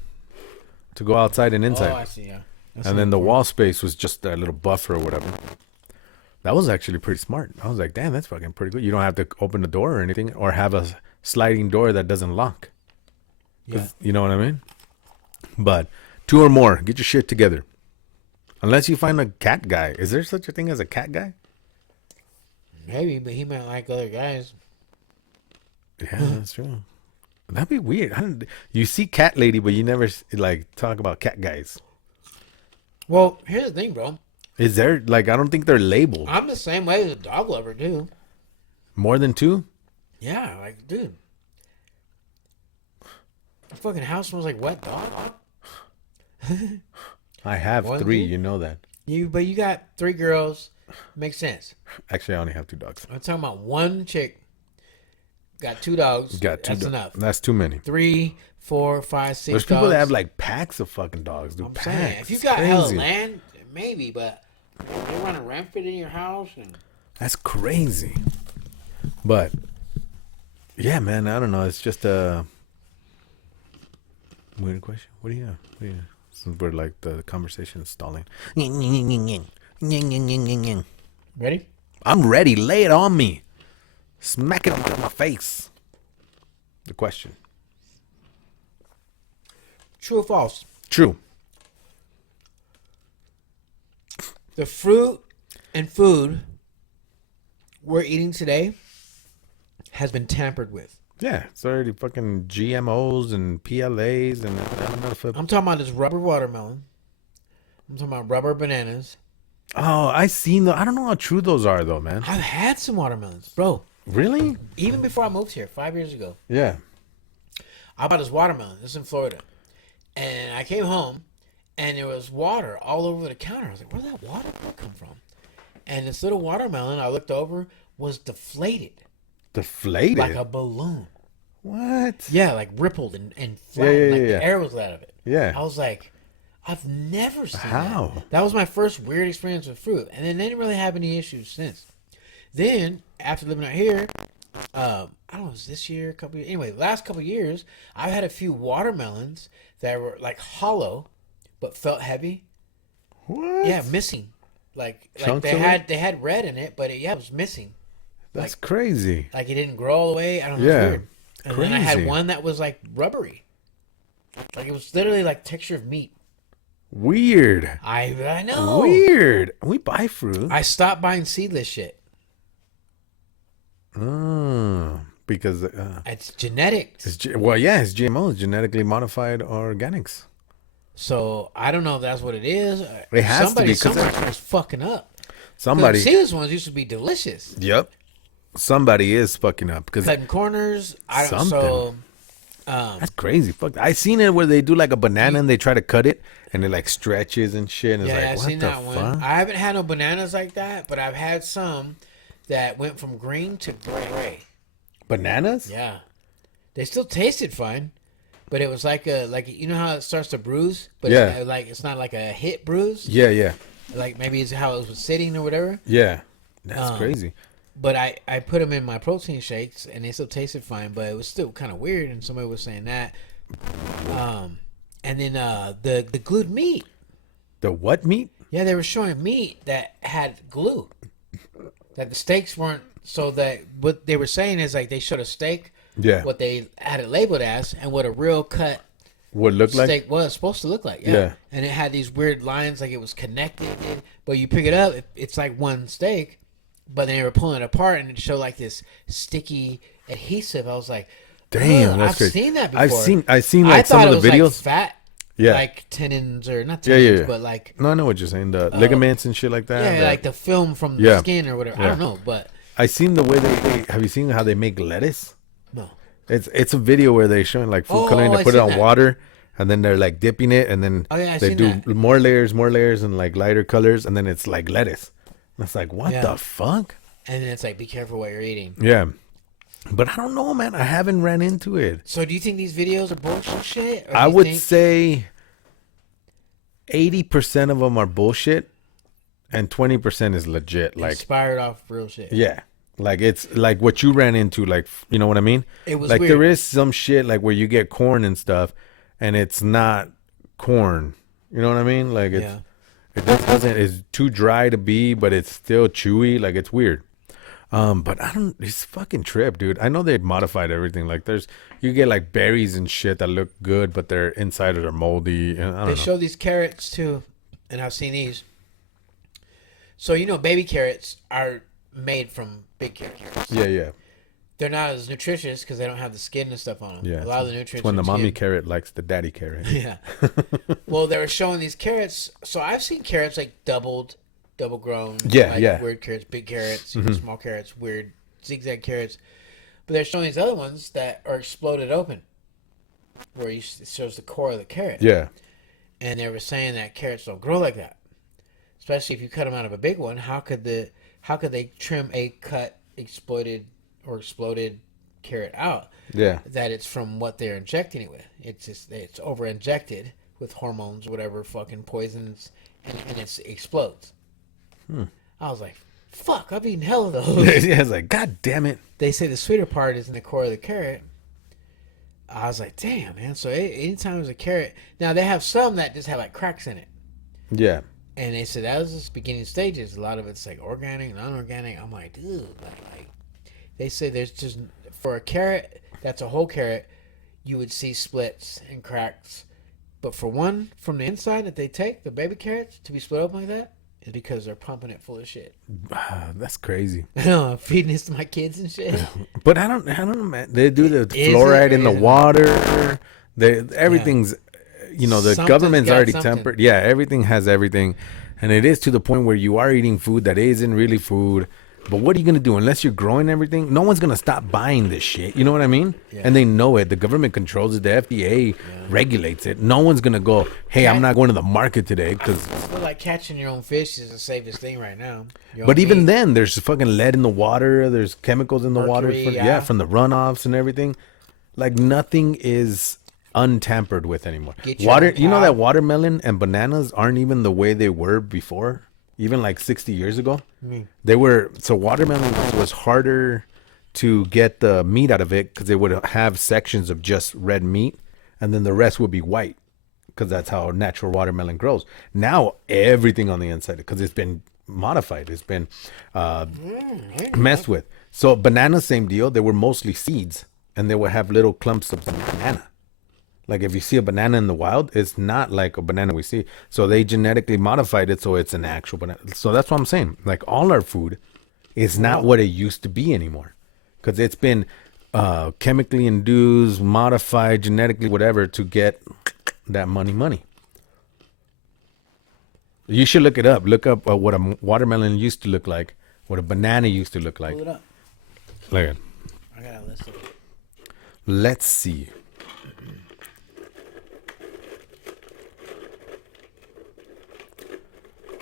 to go outside and inside. Oh, I see. Yeah. And then the wall space was just a little buffer or whatever. That was actually pretty smart. I was like, damn, that's fucking pretty good. You don't have to open the door or anything, or have a sliding door that doesn't lock. Yeah. You know what I mean? But 2 or more, get your shit together. Unless you find a cat guy. Is there such a thing as a cat guy? Maybe, but he might like other guys. Yeah, that's true. That'd be weird. You see cat lady, but you never like talk about cat guys. Well, here's the thing, bro. Is there like I don't think they're labeled. I'm the same way as a dog lover, too. More than 2? Yeah, like, dude. The fucking house smells like wet dog. I have One, 3, two? you know that. But you got 3 girls. Makes sense. Actually, I only have 2 dogs. I'm talking about one chick. Got 2 dogs. Got 2 That's dogs. enough. That's too many. 3, 4, 5, 6 There's dogs. people that have like packs of fucking dogs, dude. I'm Packs. saying, if you It's got hella crazy. land, maybe, but they want to rampant in your house. And That's crazy. But yeah, man, I don't know. It's just a weird question. What do you have? Since we're like the conversation is stalling. ready? I'm ready. Lay it on me. Smack it on my face. The question. True or false? True. The fruit and food we're eating today has been tampered with. Yeah, it's already fucking GMOs and PLAs and I don't know if I'm talking about this rubber watermelon. I'm talking about rubber bananas. Oh, I seen I don't know how true those are though, man. I've had some watermelons, bro. Really? Even before I moved here 5 years ago, Yeah. I bought this watermelon. This is in Florida. And I came home and there was water all over the counter. I was like, where'd that water come from? And this little watermelon I looked over was deflated Deflated? like a balloon. What? Yeah, like rippled and flat. Yeah, like yeah. the air was out of it. Yeah. I was like, I've never seen How? that. That was my first weird experience with fruit. And then they didn't really have any issues since. Then, after living out here, I don't know, it was this year, last couple of years, I've had a few watermelons that were like hollow, but felt heavy. What? Yeah, missing. Like Chunks they of had red in it, but it was missing. That's crazy. Like it didn't grow all the way. I don't know. Yeah. It's weird. And then I had Crazy. one that was like rubbery. Like it was literally like texture of meat. Weird. I know. Weird. We buy fruit. I stopped buying seedless shit. Because It's genetics. it's it's GMOs, genetically modified organics. So I don't know if that's what it is. It has to be, 'cause Somebody's fucking up. Somebody. Seedless ones used to be delicious. Yep. Somebody is fucking up because Cutting corners. I don't. Something. So that's crazy. Fuck. I seen it where they do like a banana and they try to cut it and it like stretches and shit. And yeah, it's like, I've what seen the that one. fuck? I haven't had no bananas like that, but I've had some that went from green to gray. Bananas? Yeah, they still tasted fine, but it was like you know how it starts to bruise, but Yeah. it's not like a hit bruise. Yeah, yeah, Like maybe it's how it was sitting or whatever. yeah. That's crazy. But I put them in my protein shakes and they still tasted fine, but it was still kind of weird. And somebody was saying that. And then the glued meat. The what meat? Yeah, they were showing meat that had glue. That the steaks weren't. So that what they were saying is like they showed a steak. Yeah. What they had it labeled as and what a real cut What looked like? steak was supposed to look like. Yeah. And it had these weird lines like it was connected. But you pick it up, it's like one steak. But they were pulling it apart and it showed like this sticky adhesive. I was like, Damn, "Ugh, that's I've crazy. seen that before. I've seen I like some thought of it the was videos. like fat, Yeah. like tendons or not Yeah, tendons, yeah. but like No, I know what you're saying. The ligaments and shit like that. yeah, that- like the film from the Yeah. skin or whatever. I Yeah. don't know, but I seen the way they have you seen how they make lettuce? no. It's a video where they're showing like food Oh, coloring. They I put it seen on that. water and then they're like dipping it and then Oh, yeah, I they seen do that. more layers and like lighter colors and then it's like lettuce. And it's like what Yeah. the fuck? And then it's like, be careful what you're eating. Yeah, but I don't know, man. I haven't ran into it. So do you think these videos are bullshit shit? Or do I you would think- say 80% of them are bullshit, and 20% is legit. Like, Inspired off real shit. yeah, like it's like what you ran into. Like, you know what I mean? It was like weird. there is some shit like where you get corn and stuff, and it's not corn. You know what I mean? Like it's Yeah. it just doesn't. It's too dry to be, but it's still chewy. Like it's weird. But I don't. It's fucking trip, dude. I know they modified everything. Like you get like berries and shit that look good, but they're inside of they're moldy. And I don't They know. show these carrots too, and I've seen these. So baby carrots are made from big carrots. Yeah. They're not as nutritious because they don't have the skin and stuff on them. Yeah. A lot of the nutrients. It's when are the mommy skin. carrot likes the daddy carrot. Yeah. Well, they were showing these carrots. So I've seen carrots like double grown. Yeah, like yeah. Weird carrots, big carrots, small carrots, weird zigzag carrots. But they're showing these other ones that are exploded open, where it shows the core of the carrot. Yeah. And they were saying that carrots don't grow like that, especially if you cut them out of a big one. How could they trim a cut exploded carrot out? Yeah. That it's from what they're injecting it with. It's over injected with hormones, whatever fucking poisons, and it explodes. I was like, fuck, I've eaten hell of those. Yeah, it's like, God damn it. They say the sweeter part is in the core of the carrot. I was like, damn, man. So anytime there's a carrot, now they have some that just have like cracks in it. Yeah. And they said that was just beginning stages. A lot of it's like organic, non-organic. I'm like, dude, like they say there's just for a carrot that's a whole carrot, you would see splits and cracks. But for one from the inside that they take the baby carrots to be split open like that is because they're pumping it full of shit. That's crazy. I'm feeding this to my kids and shit. But I don't know, man. They do the Is fluoride it in the or isn't it? water. Everything's, the Something's government's got already something. tempered. Yeah, everything has everything. And it is to the point where you are eating food that isn't really food. But what are you going to do? Unless you're growing everything, no one's going to stop buying this shit. You know what I mean? Yeah. And they know it. The government controls it. The FDA regulates it. No one's going to go, hey, I'm not going to the market today. Because. But like catching your own fish is the safest thing right now. Your But own even meat. then, there's fucking lead in the water. There's chemicals in the water. Mercury, From, yeah. from the runoffs and everything. Like nothing is untampered with anymore. Get your Water, own you know pad. that watermelon and bananas aren't even the way they were before, even like 60 years ago. They were, so watermelon was harder to get the meat out of it because they would have sections of just red meat and then the rest would be white because that's how natural watermelon grows. Now everything on the inside, because it's been modified, it's been messed with. So bananas, same deal. They were mostly seeds and they would have little clumps of banana. Like if you see a banana in the wild, it's not like a banana we see. So they genetically modified it so it's an actual banana. So that's what I'm saying. Like all our food is not what it used to be anymore. Because it's been chemically induced, modified, genetically, whatever, to get that money. You should look it up. Look up what a watermelon used to look like, what a banana used to look like. Pull it up. Look at it. I got a list of it. Let's see.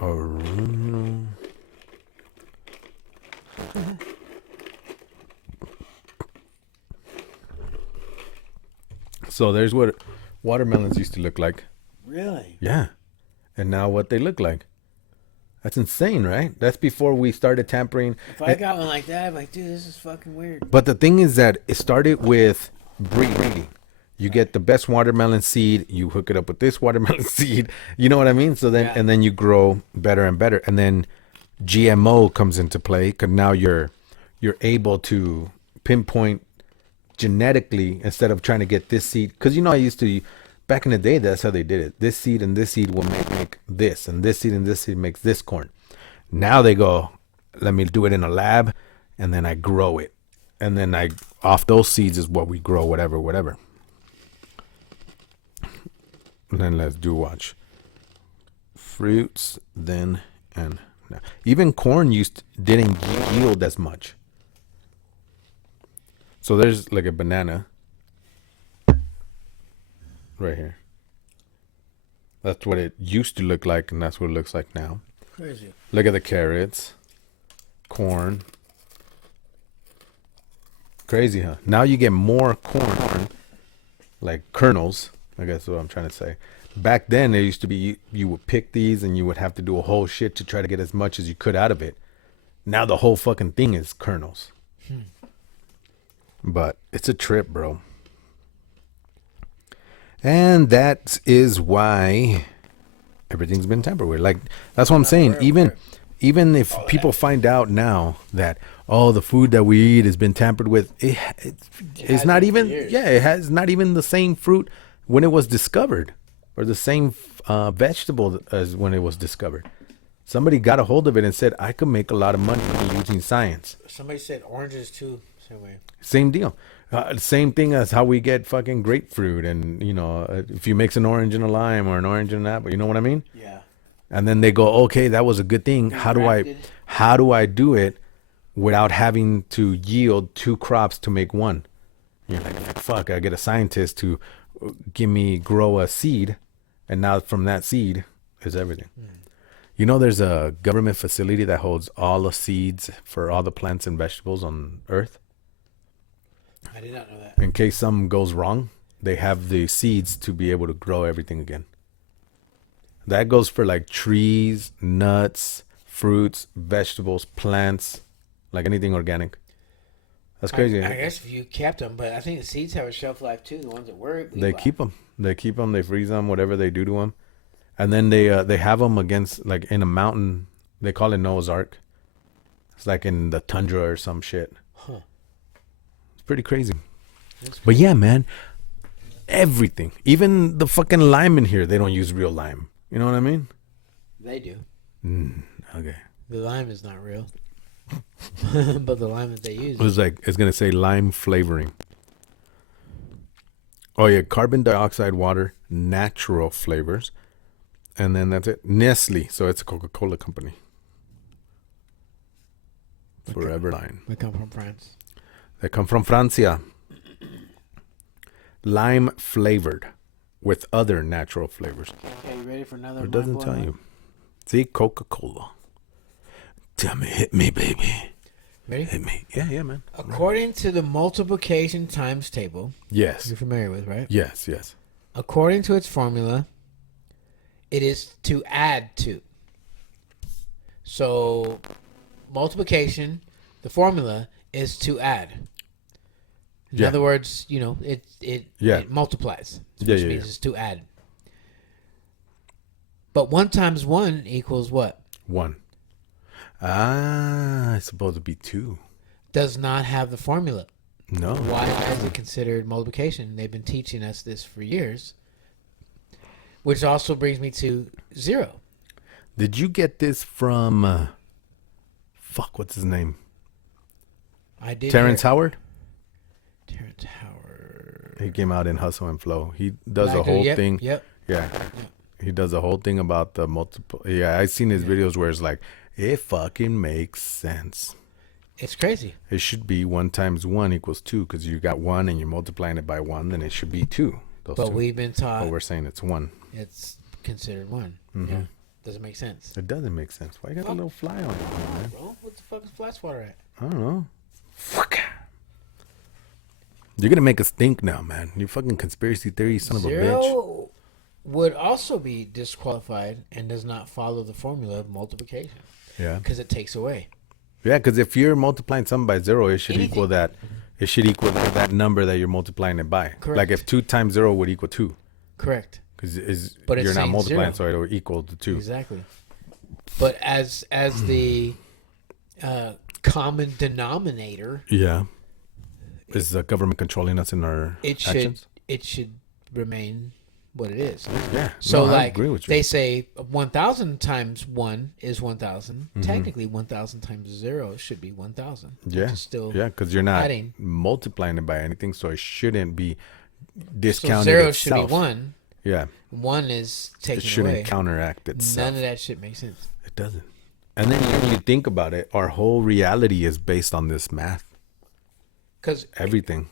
Original. So there's what watermelons used to look like. Really? Yeah. And now what they look like. That's insane, right? That's before we started tampering. If I got one like that, I'd be like, dude, this is fucking weird. But the thing is that it started with breeding. You get the best watermelon seed, you hook it up with this watermelon seed. You know what I mean? So then, Yeah. and then you grow better and better. And then GMO comes into play because now you're able to pinpoint genetically instead of trying to get this seed. Because I used to, back in the day, that's how they did it. This seed and this seed will make this, and this seed and this seed makes this corn. Now they go, let me do it in a lab, and then I grow it. And then off those seeds is what we grow, whatever. And then let's watch. Fruits, then, and now. Even corn didn't yield as much. So there's like a banana. Right here. That's what it used to look like, and that's what it looks like now. Crazy. Look at the carrots. Corn. Crazy, huh? Now you get more corn, like kernels, I guess is what I'm trying to say. Back then, it used to be you would pick these and you would have to do a whole shit to try to get as much as you could out of it. Now the whole fucking thing is kernels. But it's a trip, bro. And that is why everything's been tampered with. Like, that's what I'm saying. Even if people find out now that, oh, the food that we eat has been tampered with, it's not even, it has not even the same fruit when it was discovered, or the same vegetable as when it was discovered. Somebody got a hold of it and said, I could make a lot of money using science. Somebody said oranges too. Same way. Same deal. Same thing as how we get fucking grapefruit, and if you mix an orange and a lime or an orange and an apple, you know what I mean? Yeah. And then they go, okay, that was a good thing. How do I do it without having to yield 2 crops to make one? You're like, fuck, I get a scientist to grow a seed, and now from that seed is everything. You know, there's a government facility that holds all the seeds for all the plants and vegetables on Earth. I did not know that. In case something goes wrong, they have the seeds to be able to grow everything again. That goes for like trees, nuts, fruits, vegetables, plants, like anything organic. That's crazy. I guess if you kept them, but I think the seeds have a shelf life too. The ones that work, They keep them. They keep them. They freeze them. Whatever they do to them, and then they have them against, like, in a mountain. They call it Noah's Ark. It's like in the tundra or some shit. Huh. It's pretty crazy. But yeah, man, everything, even the fucking lime in here, they don't use real lime. You know what I mean? They do. Okay. The lime is not real. But the lime that they use. It's gonna say lime flavoring. Oh yeah, carbon dioxide, water, natural flavors, and then that's it. Nestle, so it's a Coca-Cola company. Forever line. They come from France. They come from Francia. Lime flavored with other natural flavors. Okay, you ready for another? It doesn't tell you. See, Coca-Cola. Tell me, hit me, baby. Ready? Hit me. Yeah, man. According to the multiplication times table, Yes. you're familiar with, right? Yes. According to its formula, it is to add to. So, multiplication, the formula is to add. In other words, it multiplies, which means it's to add. But 1 times 1 equals what? 1. It's supposed to be 2. Does not have the formula. No. Why is it considered multiplication? They've been teaching us this for years. Which also brings me to 0. Did you get this from, what's his name? I did. Terrence Howard? Terrence Howard. He came out in Hustle and Flow. He does Black a whole dude, thing. Yep. Yeah. He does a whole thing about the multiple. Yeah, I've seen his videos where it's like, it fucking makes sense. It's crazy. It should be 1 times 1 equals 2, because you got 1 and you're multiplying it by 1, then it should be 2. But 2. we've been taught. But we're saying it's 1. It's considered 1. Mm-hmm. Yeah. Doesn't make sense. It doesn't make sense. Why you got a little fly on it, man? Bro, what the fuck is fly swatter at? I don't know. Fuck. You're gonna make us think now, man. You fucking conspiracy theory son of a bitch. 0 would also be disqualified and does not follow the formula of multiplication. Yeah. Because it takes away. Yeah, because if you're multiplying something by 0, it should Anything. equal that. It should equal that number that you're multiplying it by. Correct. Like if 2 times 0 would equal 2, Correct. because But it's you're not saying multiplying, 0. so it'll equal to 2. Exactly. But as the common denominator, Yeah. Is the government controlling us in our actions? it should remain what it is. Yeah. So No, I like agree with you. they say 1,000 times 1 is 1,000. Mm-hmm. Technically 1,000 times 0 should be 1,000. Yeah. Still Because you're not adding. multiplying it by anything, so it shouldn't be So discounted 0 itself. should be 1. Yeah. 1 is It taken shouldn't away. counteract itself. None of that shit makes sense. It doesn't. And then when you think about it, our whole reality is based on this math. Because Everything.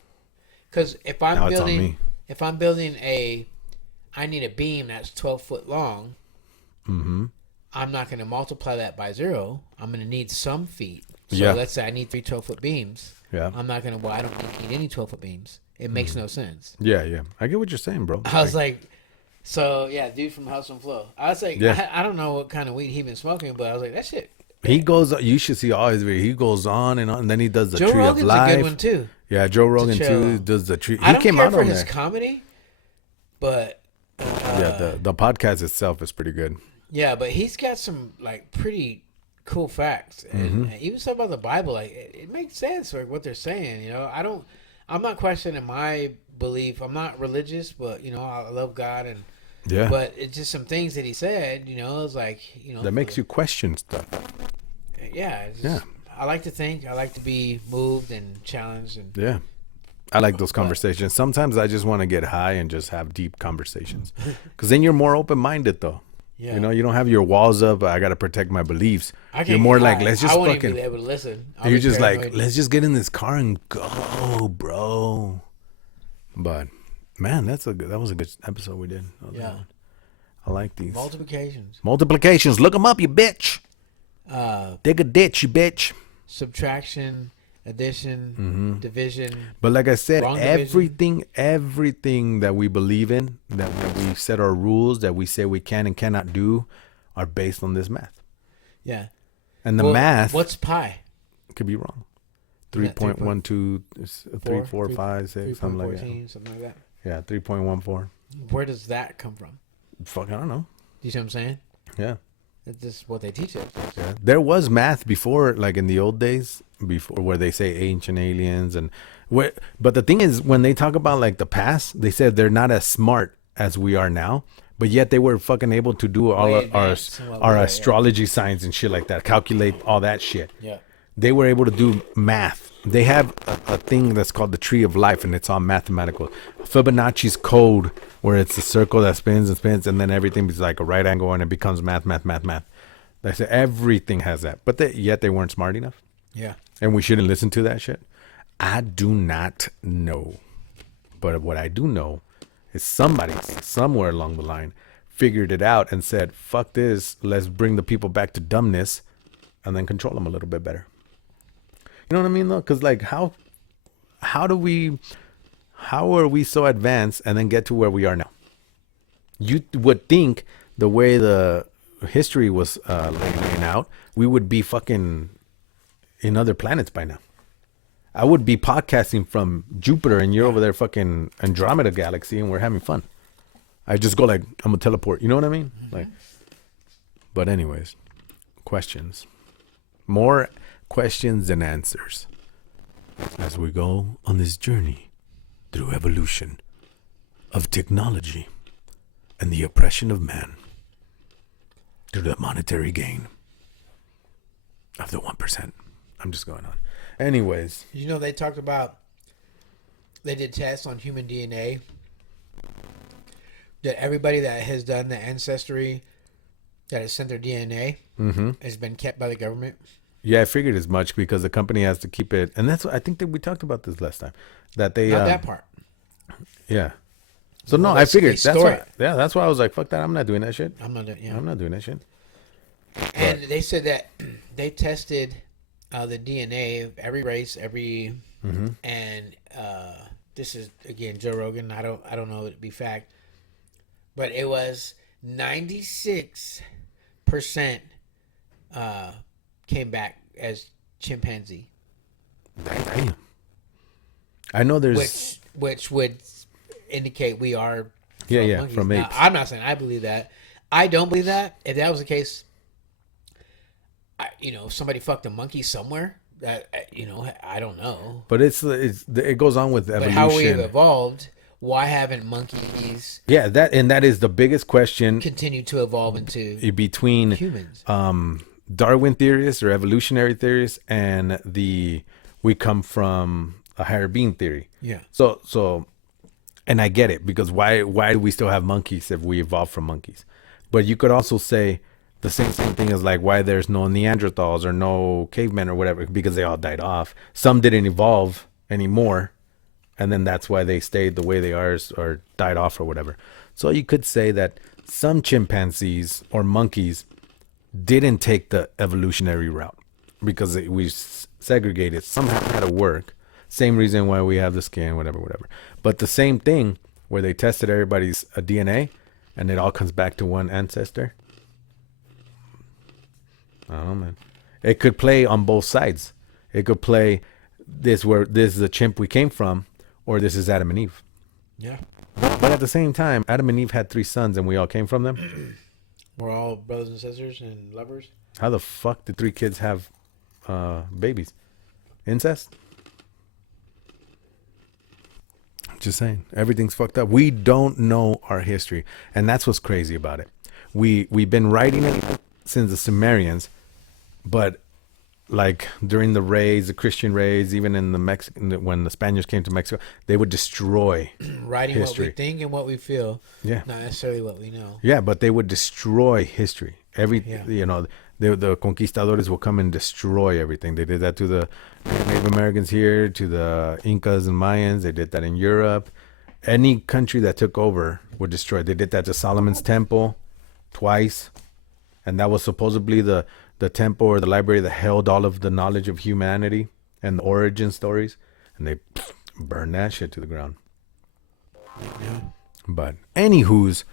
if Now I'm it's on building me. I need a beam that's 12 foot long. Mm-hmm. I'm not going to multiply that by 0. I'm going to need some feet. So Yeah. let's say I need 3 12-foot beams. Yeah. I'm not going to. Well, I don't need any 12-foot beams. It makes no sense. Yeah. I get what you're saying, bro. I was like, So yeah, dude from House and Flow. I was like, Yeah. I don't know what kind of weed he been smoking, but I was like, that shit. He goes. You should see all his videos. He goes on and on, and then he does the Joe Tree Rogan's of Life. a good one too. Yeah, Joe Rogan chill too on. does the tree. I He don't came care out for on his there. comedy, but Yeah, the podcast itself is pretty good. yeah, but he's got some like pretty cool facts, and even stuff about the Bible. Like it makes sense, like what they're saying. You know, I'm not questioning my belief. I'm not religious, but you know, I love God, and Yeah, but it's just some things that he said. You know, it's like that makes you question stuff. yeah, it's Yeah. just, I like to think. I like to be moved and challenged, and Yeah. I like those conversations. Sometimes I just want to get high and just have deep conversations. Because then you're more open minded, though. yeah. You know, you don't have your walls up. I got to protect my beliefs. I can't You're more get like, high. let's just I won't even fucking. be able to listen. I'll You're be just like, paranoid. let's just get in this car and go, bro. But man, that was a good episode we did. That was a Yeah. good one. I like these Multiplications, multiplications. Look them up, you bitch. uh, Dig a ditch, you bitch. subtraction, addition, Mm-hmm. division. But like I said, Wrong division. everything that we believe in, that we set our rules, that we say we can and cannot do, are based on this math. Yeah. And the Well, math What's pi? could be wrong. Isn't that 3.12, 3, 4, Four? 5, 6, something like that. 3.14, something like that. Yeah, 3.14. Where does that come from? Fuck, I don't know. You see what I'm saying? Yeah. That's just what they teach us. Yeah. There was math before, like in the old days, before where they say ancient aliens and where. But the thing is, when they talk about like the past, they said they're not as smart as we are now, but yet they were fucking able to do all Way of our advanced in what we are, yeah. astrology signs and shit like that, calculate all that shit. Yeah. They were able to do math. They have a thing that's called the Tree of Life, and it's all mathematical. Fibonacci's code, where it's a circle that spins and spins, and then everything is like a right angle, and it becomes math. They say everything has that, but yet they weren't smart enough, Yeah. and we shouldn't listen to that shit. I do not know, but what I do know is somebody somewhere along the line figured it out and said, "Fuck this, let's bring the people back to dumbness, and then control them a little bit better." You know what I mean, though? Because like, how are we so advanced and then get to where we are now? You would think the way the history was laying out, we would be fucking in other planets by now. I would be podcasting from Jupiter, and you're over there fucking Andromeda galaxy, and we're having fun. I just go like, I'm a teleport. You know what I mean? Like, but anyways, questions. More questions than answers as we go on this journey through evolution of technology and the oppression of man through the monetary gain of the 1%. I'm just going on. Anyways, You know, they talked about, they did tests on human DNA. That everybody that has done the ancestry, that has sent their DNA, has been kept by the government. yeah, I figured as much because the company has to keep it, and that's I think that we talked about this last time. That they Not that part. yeah. So no, Well, I they figured that's store why. it. Yeah, that's why I was like, "Fuck that! I'm not doing that shit. I'm not doing. Yeah. I'm not doing that shit." And they said that they tested the DNA of every race, every and this is again Joe Rogan. I don't know it to be fact, but it was 96% came back as chimpanzee, Damn. I know there's which would indicate we are monkeys. from Now, apes. I'm not saying I believe that. I don't believe that. If that was the case, if somebody fucked a monkey somewhere. That I don't know. But it goes on with evolution. But how we've evolved, why haven't monkeys Yeah, that is the biggest question continued to evolve into between humans? Darwin theorists or evolutionary theorists and we come from a higher being theory. Yeah. So and I get it, because why do we still have monkeys if we evolved from monkeys? But you could also say the same thing as like why there's no Neanderthals or no cavemen or whatever, because they all died off. Some didn't evolve anymore, and then that's why they stayed the way they are or died off or whatever. So you could say that some chimpanzees or monkeys didn't take the evolutionary route because we segregated. Somehow had to work. Same reason why we have the skin, whatever. But the same thing where they tested everybody's DNA, and it all comes back to one ancestor. I don't know, man. It could play on both sides. It could play this is the chimp we came from, or this is Adam and Eve. Yeah. But at the same time, Adam and Eve had 3 sons, and we all came from them. We're all brothers and sisters and lovers. How the fuck did 3 kids have babies? Incest? Just saying, everything's fucked up. We don't know our history, and that's what's crazy about it. We've been writing it since the Sumerians, but like during the raids, the Christian raids, even in the when the Spaniards came to Mexico, they would destroy Writing history. what we think and what we feel. Yeah. Not necessarily what we know. Yeah, but they would destroy history. You know, the conquistadores will come and destroy everything. They did that to the Native Americans here, to the Incas and Mayans. They did that in Europe. Any country that took over would destroy. They did that to Solomon's temple twice. And that was supposedly the temple or the library that held all of the knowledge of humanity and the origin stories. And they burned that shit to the ground. Yeah. But anywho's,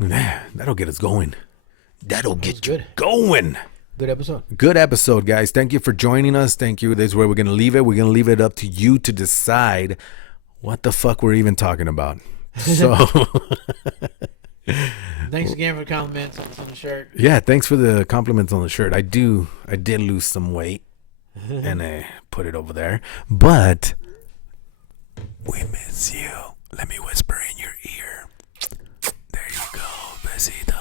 that'll get us going. That'll get you going. Good episode. Good episode, guys. Thank you for joining us. Thank you. This is where we're going to leave it. We're going to leave it up to you to decide what the fuck we're even talking about. So... Thanks again for the compliments on the shirt. Yeah, thanks for the compliments on the shirt. I did lose some weight, and I put it over there. But we miss you. Let me whisper in your ear. There you go, besito.